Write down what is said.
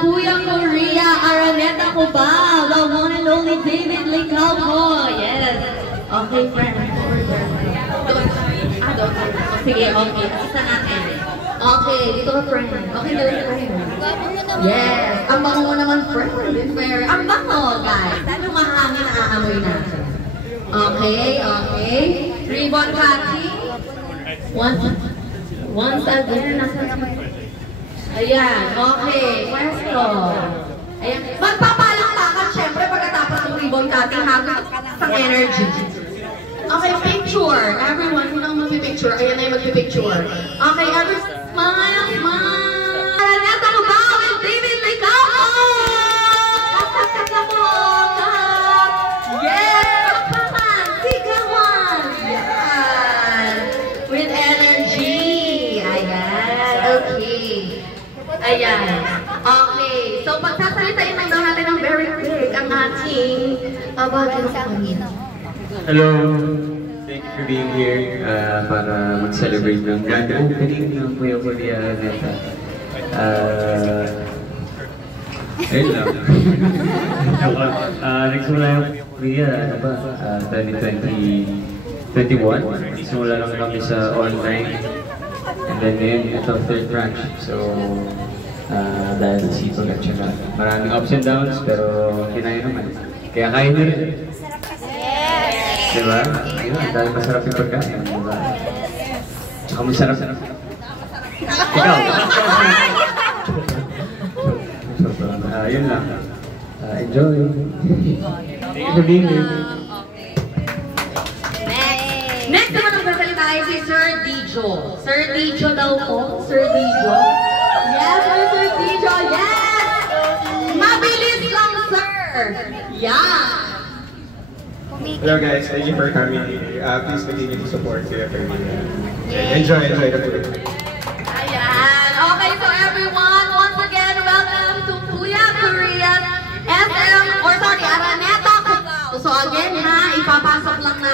Kuya Korea, Araneta Cubao, the one and only David Licauco. Yes. Okay, friend. Doon. Sige, okay. Isa natin. Okay, dito ka, friend. Okay, dito ka, friend. Yes. Ang bango mo naman, friend. Very. Ang bango, guys. Ano mahangin na aamoy natin? Okay, okay. Ribbon cutting. Once again, ayan, okay, question. Ayan, magpapalakpakan syempre pagkatapos ng ribbon cutting habang sa energy. Okay, picture. Everyone, kung nang magpipicture, ayan na yung magpipicture. Okay, everyone, smile, smile. Araneta Cubao and David Licauco! Yes! Paman, sigawan! Yan! With energy. Ayan, okay. Ayan. Okay. So, pagsasalitain lang daw natin ng very quick ang ating budget kanina. Hello. Thank you for being here para mag-celebrate ng grand opening ng Kuya Korea Araneta. Ayun lang. Nagsimula yung Korea, 2021. Nagsimula lang kami sa online. And then ngayon, ito third branch. So, dahil sa sipag at saka maraming ups and downs, pero kinaya naman. Kaya kaya nyo rin. Diba? Ayun, dahil masarap yung pagkain. Diba? Tsaka masarap. Ikaw! Yun lang. Enjoy. Thank you for being here. Next naman ang sasalita ay si Sir Dijo. Sir Dijo daw po. Sir Dijo. Yes, Sir Dijo. Yes! Mabilis lang, sir. Yeah. Hello guys, thank you for coming here. Please continue to support Kuya Korea. Enjoy the food. Ayan. Okay, so everyone, once again, welcome to Kuya Korea SM, or sorry, Araneta Cubao. So again ha, ipapasok lang na